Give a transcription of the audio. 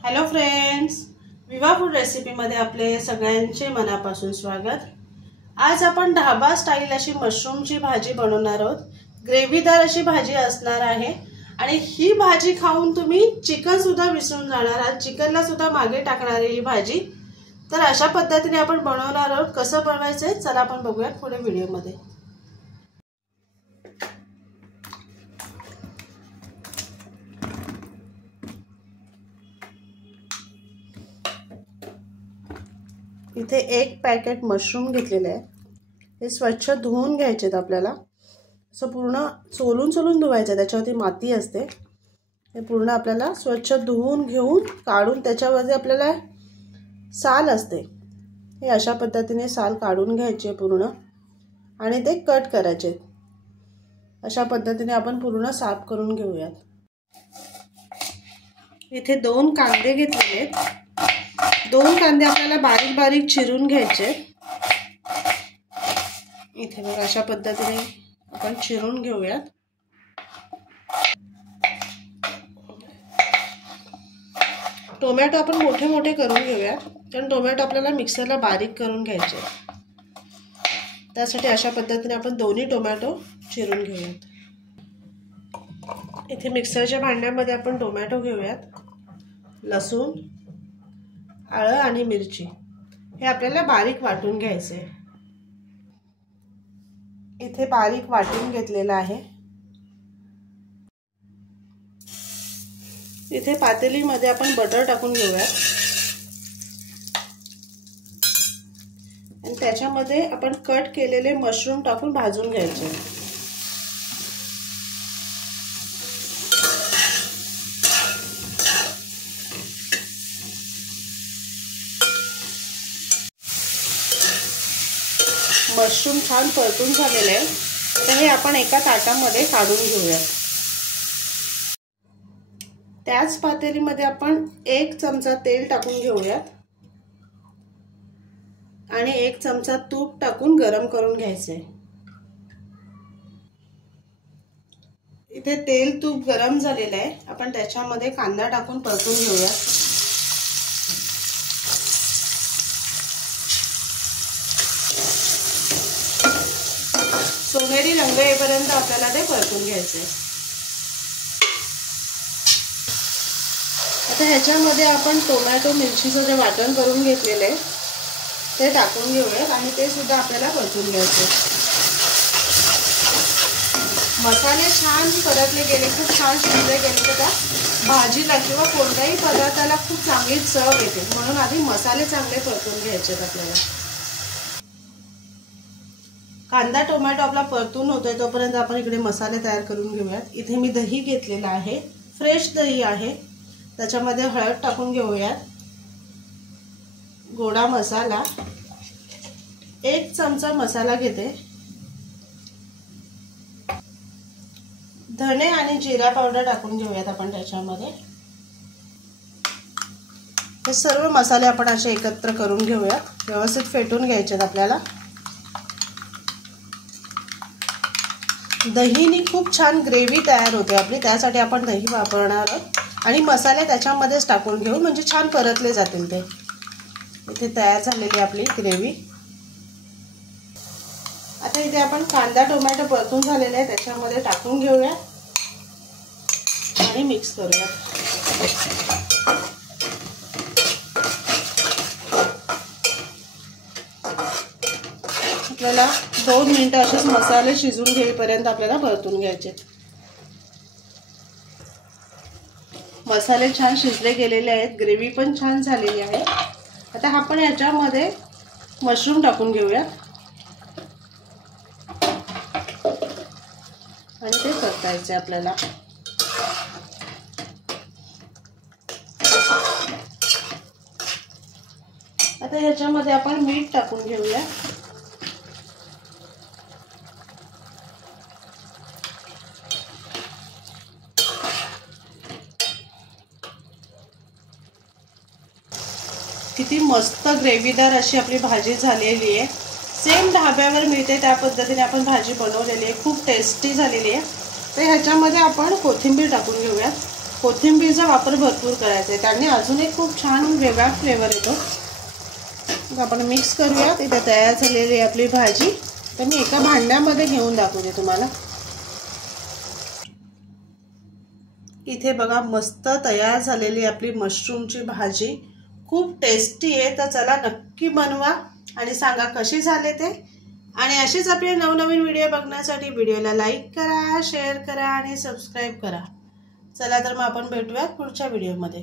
Hello friends, विवा food रेसिपीमध्ये आपले सगळ्यांचे मनापासून स्वागत। आज आपण ढाबा स्टाईल अशी मशरूमची भाजी बनवणार आहोत। ग्रेव्हीदार अशी भाजी असणार आहे आणि ही भाजी खाऊन तुम्ही चिकन सुद्धा विसरून जाणार आहात, चिकनला सुद्धा मागे टाकणार ही भाजी। तर अशा पद्धतीने आपण बनवणार आहोत। कसं बनवायचंय चला आपण बघूया पुढे व्हिडिओमध्ये। इथे एक पॅकेट मशरूम घेतलेले आहे। हे स्वच्छ धुवून घ्यायचे आहेत आपल्याला। असं पूर्ण सोलून धुवायचं, त्याच्यावरती माती असते। हे पूर्ण आपल्याला स्वच्छ धुवून घेऊन काढून त्याच्यावरती आपल्याला साल असते, हे अशा पद्धतीने साल काढून घ्यायचे पूर्ण आणि ते कट करायचे। अशा पद्धतीने आपण पूर्ण साफ करून घेऊयात। इथे 2 कांदे घेतलेले आहेत। 2 कांदे आपल्याला बारीक बारीक चिरून घ्यायचे। इथे बघा अशा पद्धतीने आपण चिरून घेऊयात। टोमॅटो आपण मोठे मोठे करून घेऊयात, कारण टोमॅटो आपल्याला मिक्सरला बारीक करून घ्यायचे। त्यासाठी अशा पद्धतीने आपण दोन्ही टोमॅटो चिरून घेऊयात। इथे मिक्सरच्या भांड्यामध्ये आपण टोमॅटो घेऊयात, लसूण, आलं आणि मिरची हे आपल्याला बारीक वाटून घ्यायचे। इथे बारीक वाटून घेतलेला आहे। इथे पातेलीमध्ये आपण बटर टाकून घेऊया आणि त्याच्यामध्ये आपण कट केलेले मशरूम टाकून भाजून घ्यायचे। मशरूम छान परतून झालेले आहे, तर हे आपण एका ताटामध्ये काढून घेऊया। त्याच पातेलीमध्ये आपण 1 चमचा तेल टाकून घेऊयात आणि 1 चमचा तूप टाकून गरम करून घ्यायचे। इथे तेल तूप गरम झालेलं आहे, आपण त्याच्यामध्ये कांदा टाकून परतून घेऊया। सोनेरी रंग येईपर्यंत आपल्याला ते परतून घ्यायचे। आता ह्याच्यामध्ये आपण टोमॅटो मिरचीचं जे वाटण करून घेतलेले आहे ते टाकून घेऊयात आणि ते सुद्धा आपल्याला परतून घ्यायचे। मसाले छान परतले गेले, खूप छान शिजले गेले तर त्या भाजीला किंवा कोणत्याही पदार्थाला खूप चांगली चव येते, म्हणून आधी मसाले चांगले परतून घ्यायचे आपल्याला। कांदा टोमॅटो आपला परतून होतोय तोपर्यंत आपण इकडे मसाले तयार करून घेऊयात। इथे मी दही घेतलेला आहे, फ्रेश दही आहे। त्याच्यामध्ये हळद टाकून घेऊयात, गोडा मसाला 1 चमचा मसाला घेते, धने आणि जिरा पावडर टाकून घेऊयात आपण त्याच्यामध्ये। हे सर्व मसाले आपण असे एकत्र करून घेऊयात, व्यवस्थित फेटून घ्यायचे आपल्याला। दहीनी खूप छान ग्रेव्ही तयार होते आपली, त्यासाठी आपण दही वापरणार आहोत आणि मसाले त्याच्यामध्येच टाकून घेऊ, म्हणजे छान परतले जातील ते। इथे तयार झालेली आपली ग्रेव्ही। आता इथे आपण कांदा टोमॅटो परतून झालेले आहे, त्याच्यामध्ये टाकून घेऊया आणि मिक्स करूया। आपल्याला 2 मिनिटं असेच मसाले शिजून घेईपर्यंत आपल्याला परतून घ्यायचे। मसाले छान शिजले गेलेले आहेत, ग्रेव्ही पण छान झालेली आहे। आता आपण याच्यामध्ये मशरूम टाकून घेऊया आणि ते परतायचे आपल्याला। आता ह्याच्यामध्ये आपण मीठ टाकून घेऊया। किती मस्त ग्रेव्हीदार अशी आपली भाजी झालेली आहे। सेम ढाब्यावर मिळते त्या पद्धतीने आपण भाजी बनवलेली आहे, खूप टेस्टी झालेली आहे। तर ह्याच्यामध्ये आपण कोथिंबीर टाकून घेऊयात। कोथिंबीरचा वापर भरपूर करायचा आहे, त्याने अजून एक खूप छान वेगळा फ्लेवर येतो. मग आपण मिक्स करूया. इथे तयार झालेली आपली भाजी तर मी एका भांड्यामध्ये घेऊन दाखवते तुम्हाला. इथे बघा मस्त तयार झालेली आपली मशरूमची भाजी, खूप टेस्टी आहे. तर चला नक्की बनवा आणि सांगा कशी झाले ते. आणि असेच आपले नवनवीन व्हिडिओ बघण्यासाठी व्हिडिओला लाईक करा, शेअर करा आणि सबस्क्राईब करा. चला तर मग आपण भेटूया पुढच्या व्हिडिओमध्ये.